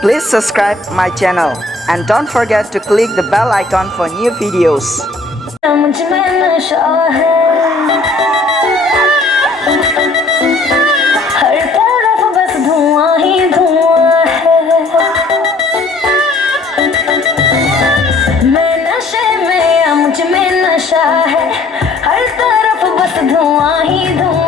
Please subscribe my channel and don't forget to click the bell icon for new videos. मुझ में नशा है, हर तरफ बस धुआं ही धुआं है। मैं नशे में या मुझ में नशा है, हर तरफ बस धुआं ही धुआं।